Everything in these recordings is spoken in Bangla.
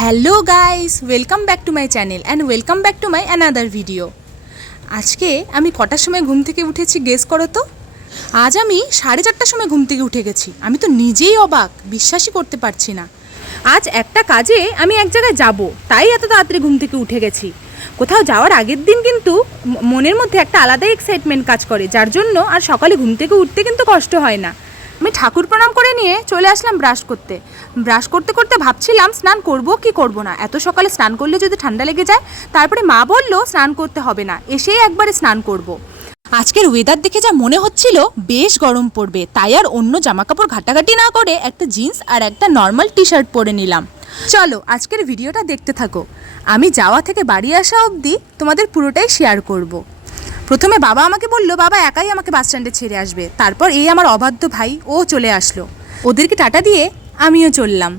Hello guys, welcome back to my channel and welcome back to my another video. আজকে আমি কটার সময় ঘুম থেকে উঠেছি গেস করো তো। আজ আমি 4:30টার সময় ঘুম থেকে উঠে গেছি। আমি তো নিজেই অবাক, বিশ্বাসই করতে পারছি না। আজ একটা কাজে আমি এক জায়গায় যাব, তাই এত তাড়াতাড়ি ঘুম থেকে উঠে গেছি। কোথাও যাওয়ার আগের দিন কিন্তু মনের মধ্যে একটা আলাদাই এক্সাইটমেন্ট কাজ করে, যার জন্য আর সকালে ঘুম থেকে উঠতে কিন্তু কষ্ট হয় না। আমি ঠাকুর প্রণাম করে নিয়ে চলে আসলাম ব্রাশ করতে করতে ভাবছিলাম স্নান করব কি করব না। এত সকালে স্নান করলে যদি ঠান্ডা লেগে যায়। তারপরে মা বললো স্নান করতে হবে না, এসেই একবারে স্নান করব। আজকের ওয়েদার দেখে যা মনে হচ্ছিল বেশ গরম পড়বে, তাই আর অন্য জামাকাপড় ঘাটাঘাটি না করে একটা জিন্স আর একটা নর্মাল টি শার্ট পরে নিলাম। চলো আজকের ভিডিওটা দেখতে থাকো। আমি যাওয়া থেকে বাড়ি আসা অবধি তোমাদের পুরোটাই শেয়ার করব। প্রথমে বাবা আমাকে বলল বাবা একাই আমাকে বাস স্ট্যান্ডে ছেড়ে আসবে। তারপর এই আমার অবাধ্য ভাই ও চলে আসলো, ওদেরকে টাটা দিয়ে আমিও চললাম।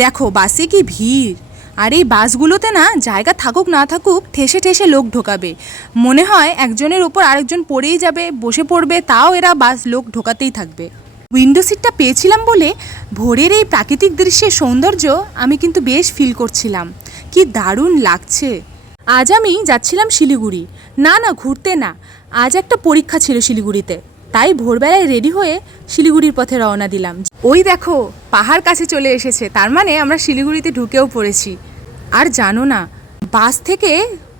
দেখো বাসে কি ভিড়, আর এই বাসগুলোতে না জায়গা থাকুক না থাকুক ঠেসে ঠেসে লোক ঢোকাবে। মনে হয় একজনের ওপর আরেকজন পড়েই যাবে, বসে পড়বে, তাও এরা বাস লোক ঢোকাতেই থাকবে। উইন্ডো সিটটা পেয়েছিলাম বলে ভোরের এই প্রাকৃতিক দৃশ্যের সৌন্দর্য আমি কিন্তু বেশ ফিল করছিলাম। কি দারুণ লাগছে। আজ আমি যাচ্ছিলাম শিলিগুড়ি। না ঘুরতে না, আজ একটা পরীক্ষা ছিল শিলিগুড়িতে, তাই ভোরবেলায় রেডি হয়ে শিলিগুড়ির পথে রওনা দিলাম। ওই দেখো পাহাড় কাছে চলে এসেছে, তার মানে আমরা শিলিগুড়িতে ঢুকেও পড়েছি। আর জানো না, বাস থেকে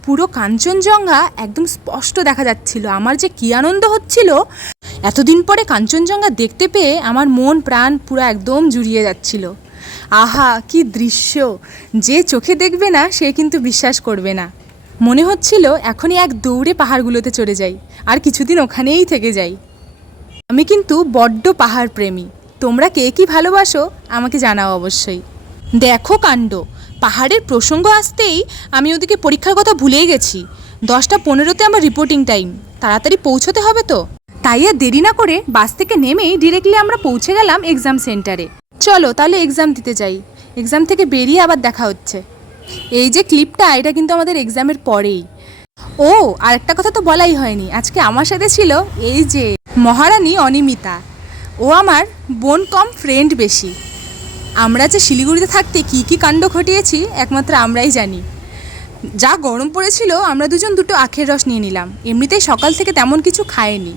পুরো কাঞ্চনজঙ্ঘা একদম স্পষ্ট দেখা যাচ্ছিল। আমার যে কী আনন্দ হচ্ছিল, এতদিন পরে কাঞ্চনজঙ্ঘা দেখতে পেয়ে আমার মন প্রাণ পুরো একদম জুড়িয়ে যাচ্ছিল। আহা কি দৃশ্য, যে চোখে দেখবে না সে কিন্তু বিশ্বাস করবে না। মনে হচ্ছিল এখনই এক দৌড়ে পাহাড়গুলোতে চড়ে যাই আর কিছুদিন ওখানেই থেকে যাই। আমি কিন্তু বড্ড পাহাড় প্রেমী। তোমরা কে কি ভালোবাসো আমাকে জানাও অবশ্যই। দেখো কাণ্ড, পাহাড়ের প্রসঙ্গ আসতেই আমি ওদিকে পরীক্ষার কথা ভুলেই গেছি। 10:15-তে আমার রিপোর্টিং টাইম, তাড়াতাড়ি পৌঁছতে হবে তো। তাই আর দেরি না করে বাস থেকে নেমেই ডিরেক্টলি আমরা পৌঁছে গেলাম এক্সাম সেন্টারে। চলো তাহলে এক্সাম দিতে যাই। এক্সাম থেকে বেরিয়ে আবার দেখা হচ্ছে। এই যে ক্লিপটা, এটা কিন্তু আমাদের এক্সামের পরেই। ও আর একটা কথা তো বলাই হয়নি, আজকে আমার সাথে ছিল এই যে মহারানী অনিমিতা। ও আমার বোন কম ফ্রেন্ড বেশি। আমরা যে শিলিগুড়িতে থাকতে কি কি কাণ্ড ঘটিয়েছি একমাত্র আমরাই জানি। যা গরম পড়েছিল, আমরা দুজন দুটো আখের রস নিয়ে নিলাম। এমনিতেই সকাল থেকে তেমন কিছু খায়নি,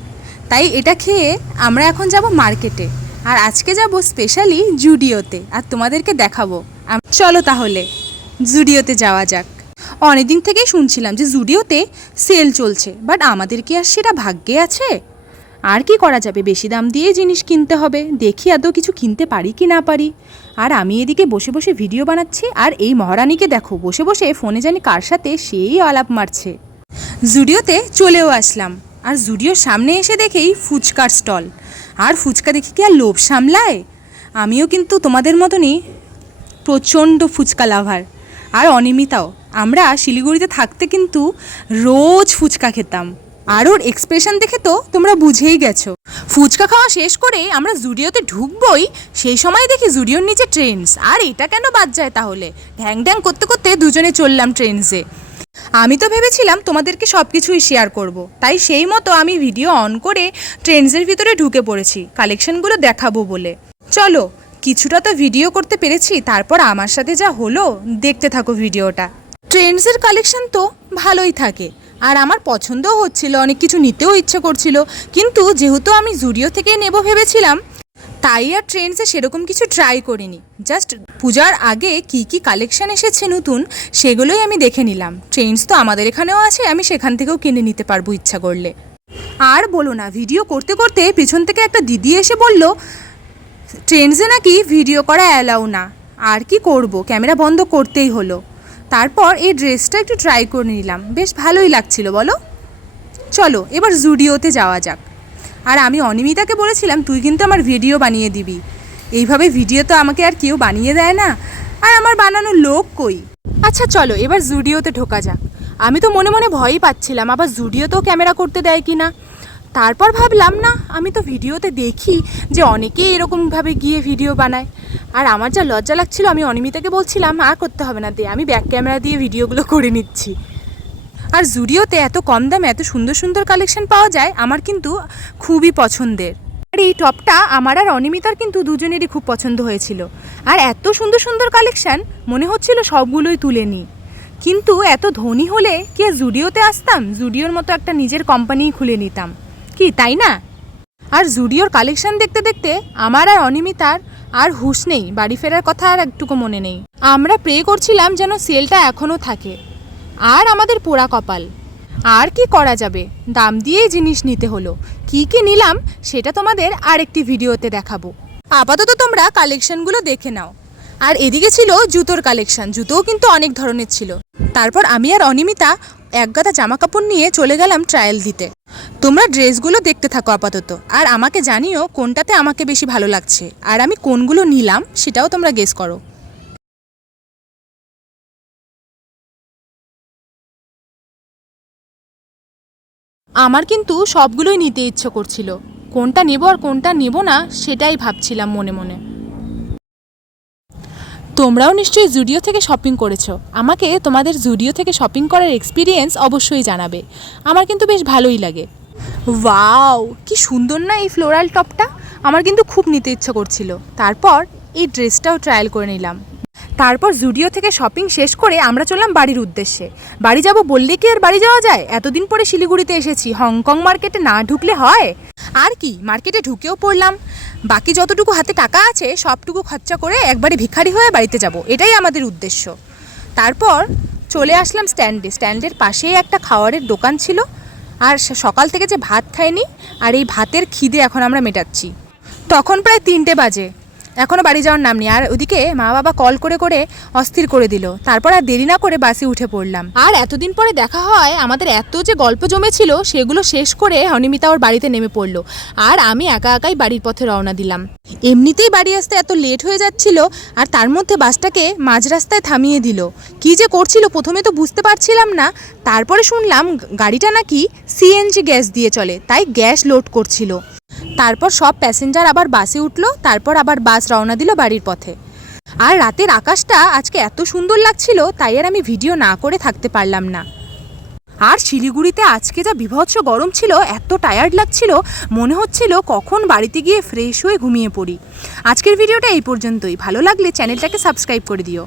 তাই এটা খেয়ে আমরা এখন যাব মার্কেটে। আর আজকে যাব স্পেশালি জুডিওতে, আর তোমাদেরকে দেখাবো। চলো তাহলে জুডিওতে যাওয়া যাক। অনেকদিন থেকেই শুনছিলাম যে জুডিওতে সেল চলছে, বাট আমাদের কি আর সেটা ভাগ্যে আছে? আর কি করা যাবে, বেশি দাম দিয়ে জিনিস কিনতে হবে। দেখি আদৌ কিছু কিনতে পারি কি না পারি। আর আমি এদিকে বসে বসে ভিডিও বানাচ্ছি, আর এই মহারানীকে দেখো বসে বসে ফোনে জানি কার সাথে সেই আলাপ মারছে। জুডিওতে চলেও আসলাম, আর জুডিওর সামনে এসে দেখেই ফুচকার স্টল। আর ফুচকা দেখে কি আর লোভ সামলায়? আমিও কিন্তু তোমাদের মতনই প্রচণ্ড ফুচকা লাভার। আর অনিমিতাও। আমরা শিলিগুড়িতে থাকতে কিন্তু রোজ ফুচকা খেতাম। আর ওর এক্সপ্রেশন দেখে তো তোমরা বুঝেই গেছো। ফুচকা খাওয়া শেষ করে আমরা জুডিওতে ঢুকবই, সেই সময় দেখি জুডিওর নিচে ট্রেন্ডস। আর এটা কেন বাদ যায় তাহলে? ঢ্যাং ঢ্যাং করতে করতে দুজনে চললাম ট্রেন্ডসে। আমি তো ভেবেছিলাম তোমাদেরকে সব কিছুই শেয়ার করব, তাই সেই মতো আমি ভিডিও অন করে ট্রেন্ডসের ভিতরে ঢুকে পড়েছি কালেকশনগুলো দেখাবো বলে। চলো কিছুটা তো ভিডিও করতে পেরেছি, তারপর আমার সাথে যা হলো দেখতে থাকো ভিডিওটা। ট্রেন্ডসের কালেকশন তো ভালোই থাকে, আর আমার পছন্দও হচ্ছিল, অনেক কিছু নিতেও ইচ্ছে করছিল। কিন্তু যেহেতু আমি জুডিও থেকেই নেব ভেবেছিলাম, তাই আর ট্রেন্ডসে সেরকম কিছু ট্রাই করিনি। জাস্ট পূজার আগে কি কি কালেকশন এসেছে নতুন সেগুলোই আমি দেখে নিলাম। ট্রেন্ডস তো আমাদের এখানেও আছে, আমি সেখান থেকেও কিনে নিতে পারবো ইচ্ছা করলে। আর বলো না, ভিডিও করতে করতে পিছন থেকে একটা দিদি এসে বলল ট্রেন্ডসে নাকি ভিডিও করা অ্যালাউ না। আর কি করব, ক্যামেরা বন্ধ করতেই হলো। তারপর এই ড্রেসটা একটু ট্রাই করে নিলাম, বেশ ভালোই লাগছিল বলো। চলো এবার জুডিওতে যাওয়া যাক। আর আমি অনিমিতাকে বলেছিলাম তুই কিন্তু আমার ভিডিও বানিয়ে দিবি। এইভাবে ভিডিও তো আমাকে আর কেউ বানিয়ে দেয় না, আর আমার বানানোর লোক কই। আচ্ছা চলো এবার জুডিওতে ঢোকা যাক। আমি তো মনে মনে ভয়ই পাচ্ছিলাম আবার জুডিওতেও ক্যামেরা করতে দেয় কি না। তারপর ভাবলাম না, আমি তো ভিডিওতে দেখি যে অনেকেই এরকমভাবে গিয়ে ভিডিও বানায়। আর আমার যা লজ্জা লাগছিল, আমি অনিমিতাকে বলছিলাম আর করতে হবে না, আমি ব্যাক ক্যামেরা দিয়ে ভিডিওগুলো করে নিচ্ছি। আর জুডিওতে এত কম দামে এত সুন্দর সুন্দর কালেকশন পাওয়া যায়, আমার কিন্তু খুবই পছন্দের। আর এই টপটা আমার আর অনিমিতার কিন্তু দুজনেরই খুব পছন্দ হয়েছিল। আর এত সুন্দর সুন্দর কালেকশান, মনে হচ্ছিল সবগুলোই তুলে নিই। কিন্তু এত ধনী হলে কি আর জুডিওতে আসতাম? জুডিওর মতো একটা নিজের কোম্পানিই খুলে নিতাম, কি তাই না? আর জুডিওর কালেকশান দেখতে দেখতে আমার আর অনিমিতার আর হুঁশ নেই, বাড়ি ফেরার কথা আর একটুকু মনে নেই। আমরা প্রে করছিলাম যেন সেলটা এখনও থাকে। আর আমাদের পোড়া কপাল, আর কি করা যাবে, দাম দিয়েই জিনিস নিতে হলো। কি কি নিলাম সেটা তোমাদের আরেকটি ভিডিওতে দেখাবো। আপাতত তোমরা কালেকশানগুলো দেখে নাও। আর এদিকে ছিল জুতোর কালেকশান, জুতোও কিন্তু অনেক ধরনের ছিল। তারপর আমি আর অনিমিতা একগাদা জামা কাপড় নিয়ে চলে গেলাম ট্রায়াল দিতে। তোমরা ড্রেসগুলো দেখতে থাকো আপাতত, আর আমাকে জানিও কোনটাতে আমাকে বেশি ভালো লাগছে, আর আমি কোনগুলো নিলাম সেটাও তোমরা গেস করো। আমার কিন্তু সবগুলোই নিতে ইচ্ছে করছিল, কোনটা নেব আর কোনটা নেব না সেটাই ভাবছিলাম মনে মনে। তোমরাও নিশ্চয়ই জুডিও থেকে শপিং করেছো। আমাকে তোমাদের জুডিও থেকে শপিং করার এক্সপিরিয়েন্স অবশ্যই জানাবে। আমার কিন্তু বেশ ভালোই লাগে। ওয়াও, কি সুন্দর না এই ফ্লোরাল টপটা! আমার কিন্তু খুব নিতে ইচ্ছে করছিল। তারপর এই ড্রেসটাও ট্রায়াল করে নিলাম। তারপর জুডিও থেকে শপিং শেষ করে আমরা চললাম বাড়ির উদ্দেশ্যে। বাড়ি যাব বললে কি আর বাড়ি যাওয়া যায়? এতদিন পরে শিলিগুড়িতে এসেছি, হংকং মার্কেটে না ঢুকলে হয়? আর কি, মার্কেটে ঢুকেও পড়লাম। বাকি যতটুকু হাতে টাকা আছে সবটুকু খরচা করে একবারে ভিখারি হয়ে বাড়িতে যাব, এটাই আমাদের উদ্দেশ্য। তারপর চলে আসলাম স্ট্যান্ডে। স্ট্যান্ডের পাশেই একটা খাওয়ারের দোকান ছিল। আর সকাল থেকে যে ভাত খাইনি, আর এই ভাতের খিদে এখন আমরা মেটাচ্ছি। তখন প্রায় 3টে বাজে, এখনও বাড়ি যাওয়ার নাম নেই। আর ওদিকে মা বাবা কল করে করে অস্থির করে দিল। তারপর আর দেরি না করে বাসে উঠে পড়লাম। আর এতদিন পরে দেখা হয়, আমাদের এত যে গল্প জমেছিল সেগুলো শেষ করে অনিমিতা ওর বাড়িতে নেমে পড়লো। আর আমি একা একাই বাড়ির পথে রওনা দিলাম। এমনিতেই বাড়ি আসতে এত লেট হয়ে যাচ্ছিল, আর তার মধ্যে বাসটাকে মাঝ রাস্তায় থামিয়ে দিল। কি যে করছিল প্রথমে তো বুঝতে পারছিলাম না। তারপরে শুনলাম গাড়িটা নাকি সিএনজি গ্যাস দিয়ে চলে, তাই গ্যাস লোড করছিল। তারপর সব প্যাসেঞ্জার আবার বাসে উঠলো। তারপর আবার বাস রওনা দিল বাড়ির পথে। আর রাতের আকাশটা আজকে এত সুন্দর লাগছিল, তাই আর আমি ভিডিও না করে থাকতে পারলাম না। আর শিলিগুড়িতে আজকে যা বীভৎস গরম ছিল, এত টায়ার্ড লাগছিল, মনে হচ্ছিল কখন বাড়িতে গিয়ে ফ্রেশ হয়ে ঘুমিয়ে পড়ি। আজকের ভিডিওটা এই পর্যন্তই। ভালো লাগলে চ্যানেলটাকে সাবস্ক্রাইব করে দিও।